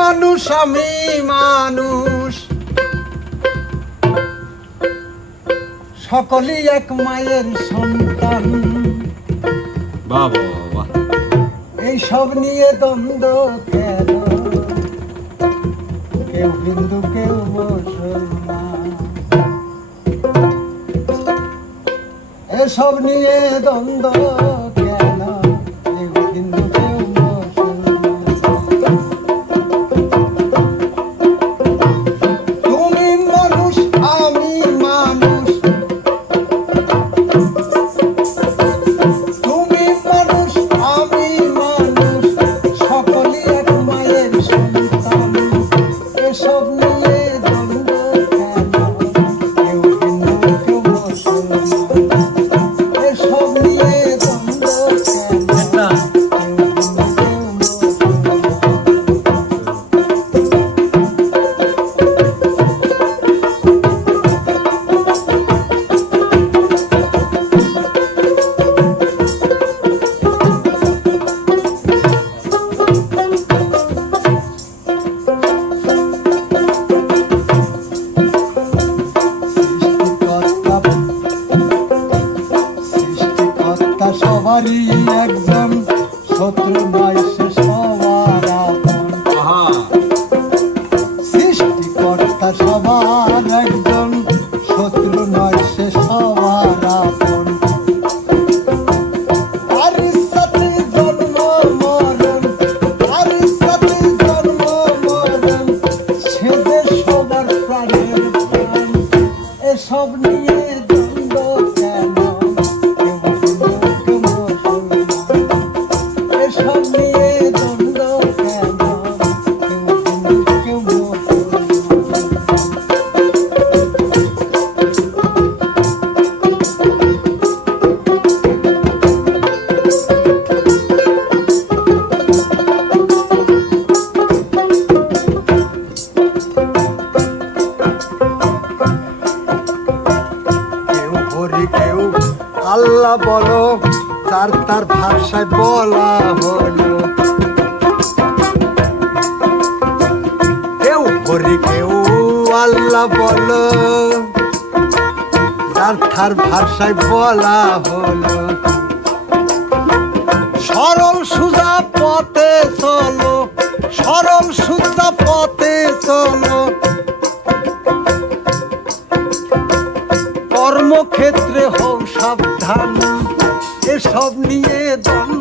মানুষ আমি মানুষ, সকলেই এক মায়ের সন্তান। বাবা বাবা, এই সব নিয়ে দ্বন্দ্ব কেন? কেউ হিন্দু কেউ মুসলমান, এসব নিয়ে দ্বন্দ্ব কেন? কেউ হিন্দু কেউ মুসলমান। তুমি মানুষ আমি মানুষ, তুমি মানুষ আমি মানুষ, সকলেই এক মায়ের সন্তান। এসব নিয়ে দ্বন্দ্ব কেন? কেউ হিন্দু কেউ মুসলমান, এসব নিয়ে দ্বন্দ্ব কেন? এটা কেউ হিন্দু কেউ সৃষ্টিকর্তা সবারই একজন, শত্রু নয় সে সবার আপন। আহা, সৃষ্টিকর্তা সবার একজন, শত্রু নয় সে সবার আপন। তার সাথে জন্ম মরণ, তার সাথে জন্ম মরণ, সে যে সবার প্রাণের প্রাণ। এসব নিয়ে দ্বন্দ্ব কেন? কেউ হিন্দু কেউ মুসলমান, এসব নিয়ে দ্বন্দ্ব কেন? কেউ হিন্দু কেউ মুসলমান। কেউ হরি কেউ আল্লাহ বলো, তার তার ভাষায় বলা হলো। কেউ হরি কেউ আল্লাহ বলো, তার তার ভাষায় বলা হলো। সরল সুজা পথে চলো, সরল সুজা পথে চলো, কর্মক্ষেত্রে হও সাবধান। এসব নিয়ে দ্বন্দ্ব